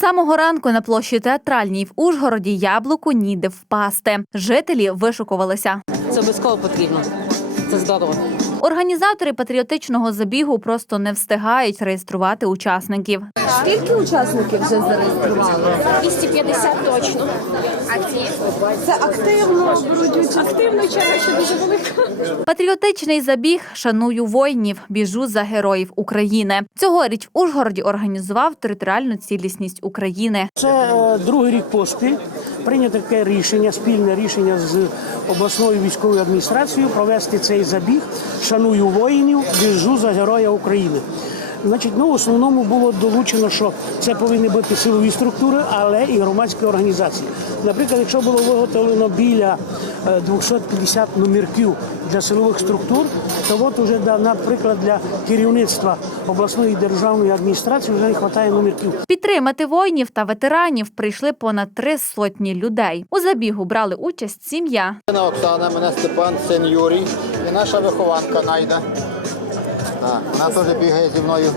самого ранку на площі театральній в Ужгороді яблуку ніде впасти. Жителі вишукувалися. Це обов'язково потрібно. Це здорово. Організатори патріотичного забігу просто не встигають реєструвати учасників. Скільки учасників вже зареєстрували? 250 точно. Це активно беруть участь. Активно черга ще дуже велика. Патріотичний забіг шаную воїнів. Біжу за героїв України. Цьогоріч в Ужгороді організував територіальну цілісність України. Це е, другий рік поспіль. Прийнято таке рішення, спільне рішення з обласною військовою адміністрацією провести цей забіг. Шаную воїнів, біжу за героя України. Значить, ну в основному було долучено, що це повинні бути силові структури, але і громадські організації. Наприклад, якщо було виготовлено біля е, 250 номерків для силових структур, то от уже наприклад для керівництва обласної державної адміністрації вже не вистачає номерків. Підтримати воїнів та ветеранів прийшли понад три сотні людей. У забігу брали участь сім'я. Мене Оксана, мене Степан, син Юрій і наша вихованка Найда. Так, вона теж бігає зі мною,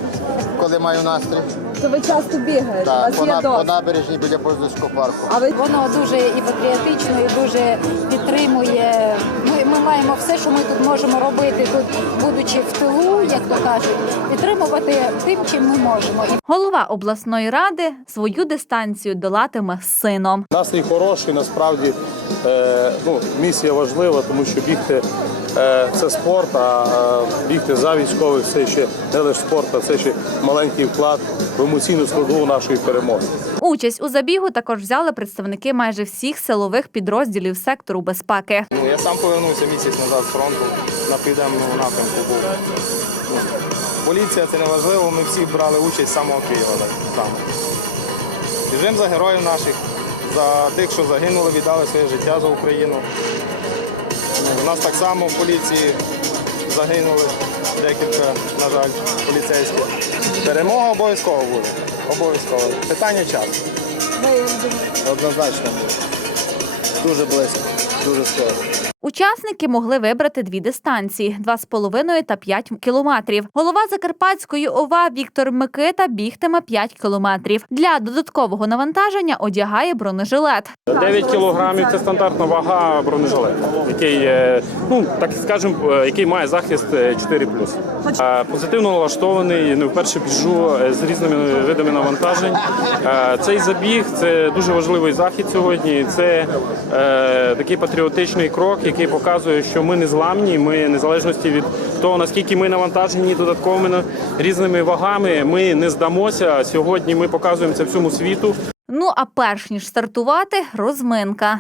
коли маю настрій. То ви часто бігаєте? У Так, вас по, є на- по набережній біля Боздоського парку. А ви Воно дуже і патріотично, і дуже підтримує. Ми, ми маємо все, що ми тут можемо робити, тут будучи в тилу, як то кажуть, підтримувати тим, чим ми можемо. І Голова обласної ради свою дистанцію долатиме з сином. Настрій хороший, насправді е, ну, місія важлива, тому що бігти це спорт, а е, бігти за військових це ще не лише спорт, а це ще маленький вклад в емоційну складову нашої перемоги. Участь у забігу також взяли представники майже всіх силових підрозділів сектору безпеки. Ну, я сам повернувся місяць назад з фронту на південному напрямку був. Ну, Поліція це не важливо, ми всі брали участь з самого Києва. так, Біжимо за героїв наших, за тих, що загинули, віддали своє життя за Україну. У нас так само в поліції загинули декілька, на жаль, поліцейських. Перемога обов'язково буде. Обов'язково. Питання часу. Однозначно буде. Дуже близько, дуже скоро. Учасники могли вибрати дві дистанції 2,5 та 5 кілометрів. Голова Закарпатської ОВА Віктор Микита бігтиме 5 кілометрів. Для додаткового навантаження одягає бронежилет. 9 кілограмів це стандартна вага бронежилета, який, е, ну так скажемо, е, який має захист е, 4+. Е, Позитивно налаштований, не вперше біжу з різними видами навантажень. Цей забіг це дуже важливий захід сьогодні. Це такий патріотичний крок, який показує, що ми не зламні. Ми незалежності від того, наскільки ми навантажені додатковими різними вагами, ми не здамося. Сьогодні ми показуємо це всьому світу. Ну а перш ніж стартувати, розминка.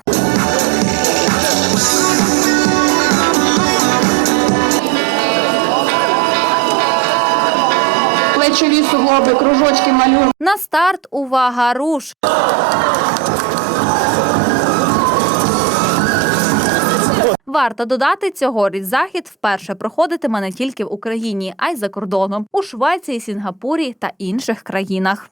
плечові суглоби, кружочки малюємо. На старт увага руш. Варто додати, цьогоріч захід вперше проходитиме не тільки в Україні, а й за кордоном у Швеції, Сінгапурі та інших країнах.